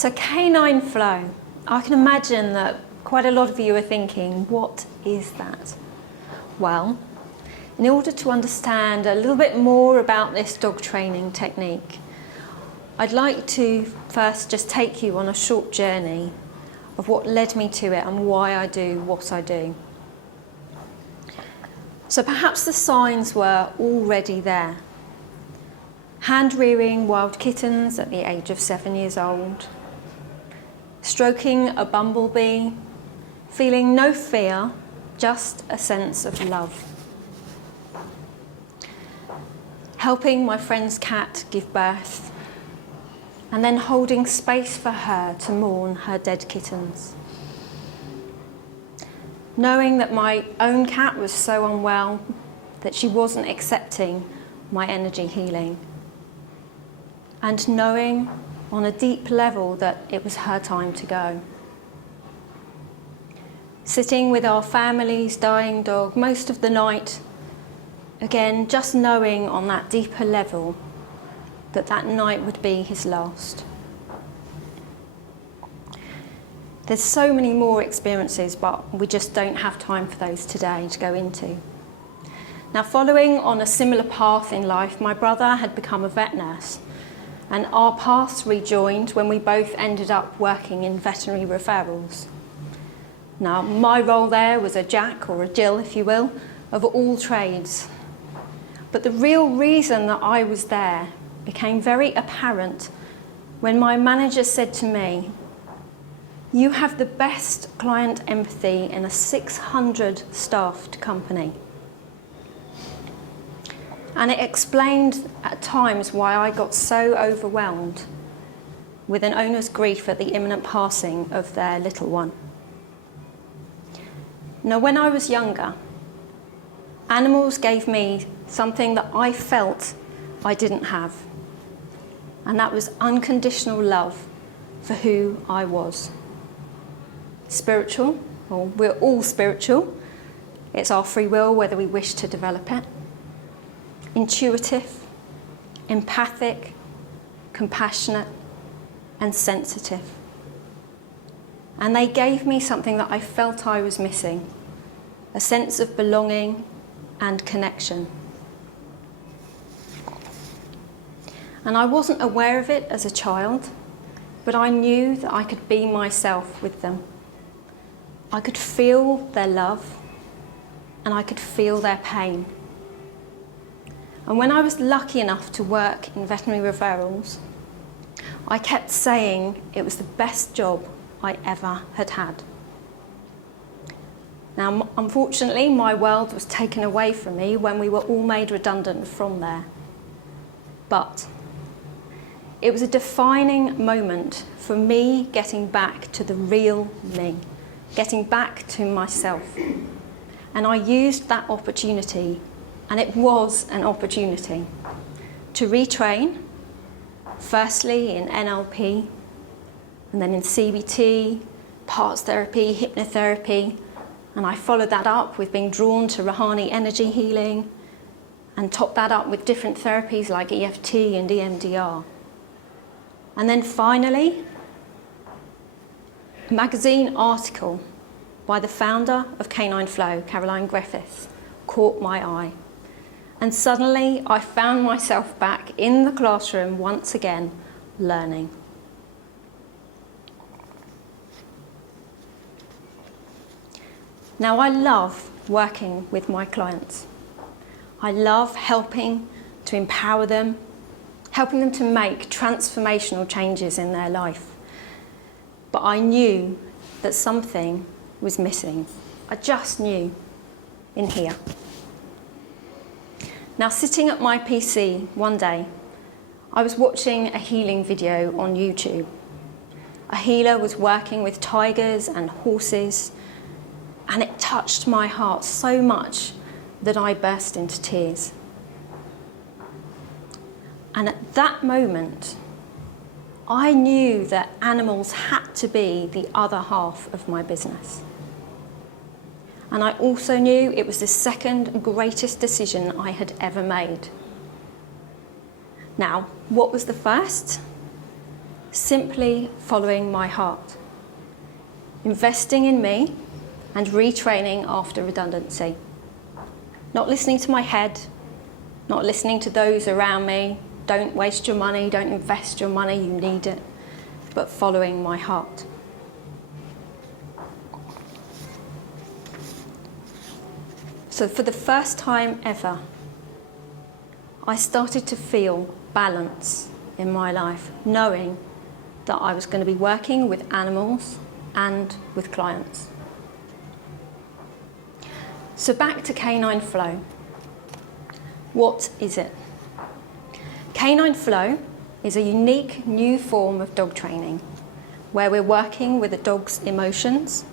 So canine flow, I can imagine that quite a lot of you are thinking, what is that? Well, in order to understand a little bit more about this dog training technique, I'd like to first just take you on a short journey of what led me to it and why I do what I do. So perhaps the signs were already there. Hand-rearing wild kittens at the age of 7 years old, stroking a bumblebee, feeling no fear, just a sense of love. Helping my friend's cat give birth, and then holding space for her to mourn her dead kittens. Knowing that my own cat was so unwell that she wasn't accepting my energy healing. And knowing on a deep level that it was her time to go. Sitting with our family's dying dog most of the night, again just knowing on that deeper level that that night would be his last. There's so many more experiences, but we just don't have time for those today to go into. Now, following on a similar path in life, my brother had become a vet nurse, and our paths rejoined when we both ended up working in veterinary referrals. Now, my role there was a Jack, or a Jill if you will, of all trades. But the real reason that I was there became very apparent when my manager said to me, "You have the best client empathy in a 600 staffed company." And it explained at times why I got so overwhelmed with an owner's grief at the imminent passing of their little one. Now, when I was younger, animals gave me something that I felt I didn't have, and that was unconditional love for who I was. Spiritual, well, we're all spiritual. It's our free will whether we wish to develop it. Intuitive, empathic, compassionate, and sensitive. And they gave me something that I felt I was missing, a sense of belonging and connection. And I wasn't aware of it as a child, but I knew that I could be myself with them. I could feel their love, and I could feel their pain. And when I was lucky enough to work in veterinary referrals, I kept saying it was the best job I ever had had. Now, unfortunately, my world was taken away from me when we were all made redundant from there. But it was a defining moment for me getting back to the real me, getting back to myself. And I used that opportunity, and it was an opportunity, to retrain, firstly in NLP, and then in CBT, parts therapy, hypnotherapy, and I followed that up with being drawn to Rouhani energy healing, and topped that up with different therapies like EFT and EMDR. And then finally, a magazine article by the founder of Canine Flow, Caroline Griffiths, caught my eye. And suddenly I found myself back in the classroom once again, learning. Now, I love working with my clients. I love helping to empower them, helping them to make transformational changes in their life. But I knew that something was missing. I just knew in here. Now, sitting at my PC one day, I was watching a healing video on YouTube. A healer was working with tigers and horses, and it touched my heart so much that I burst into tears. And at that moment, I knew that animals had to be the other half of my business. And I also knew it was the second greatest decision I had ever made. Now, what was the first? simply following my heart, investing in me and retraining after redundancy. Not listening to my head, not listening to those around me, don't waste your money, don't invest your money, you need it, but following my heart. So for the first time ever, I started to feel balance in my life, knowing that I was going to be working with animals and with clients. So back to Canine Flow. What is it? Canine Flow is a unique new form of dog training where we're working with a dog's emotions.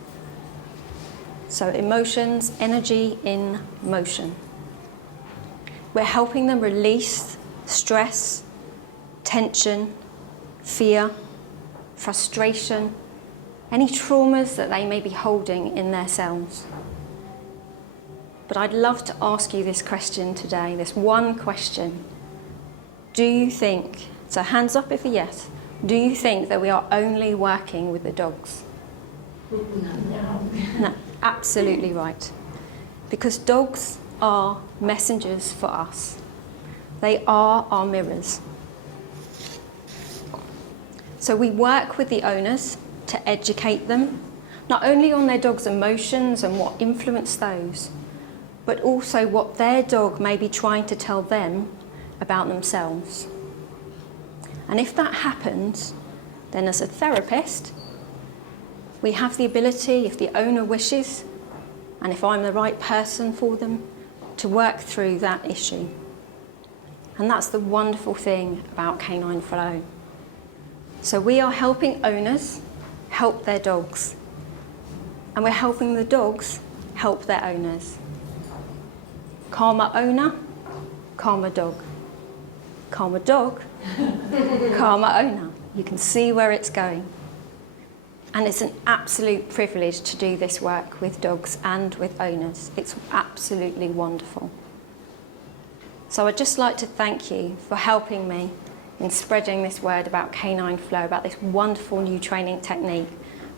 So emotions, energy in motion. We're helping them release stress, tension, fear, frustration, any traumas that they may be holding in their selves. But I'd love to ask you this question today, this one question. Do you think, so hands up if a yes, do you think that we are only working with the dogs? No, absolutely right. Because dogs are messengers for us. They are our mirrors. So we work with the owners to educate them, not only on their dog's emotions and what influence those, but also what their dog may be trying to tell them about themselves. And if that happens, then as a therapist, we have the ability, if the owner wishes, and if I'm the right person for them, to work through that issue. And that's the wonderful thing about Canine Flow. So we are helping owners help their dogs, and we're helping the dogs help their owners. Calmer owner, calmer dog. Calmer dog, calmer owner. You can see where it's going. And it's an absolute privilege to do this work with dogs and with owners. It's absolutely wonderful. So I'd just like to thank you for helping me in spreading this word about Canine Flow, about this wonderful new training technique,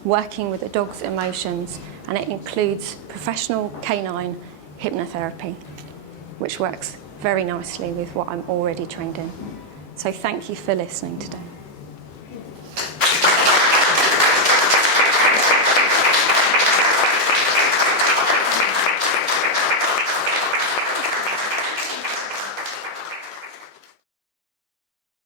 working with the dog's emotions, and it includes professional canine hypnotherapy, which works very nicely with what I'm already trained in. So thank you for listening today.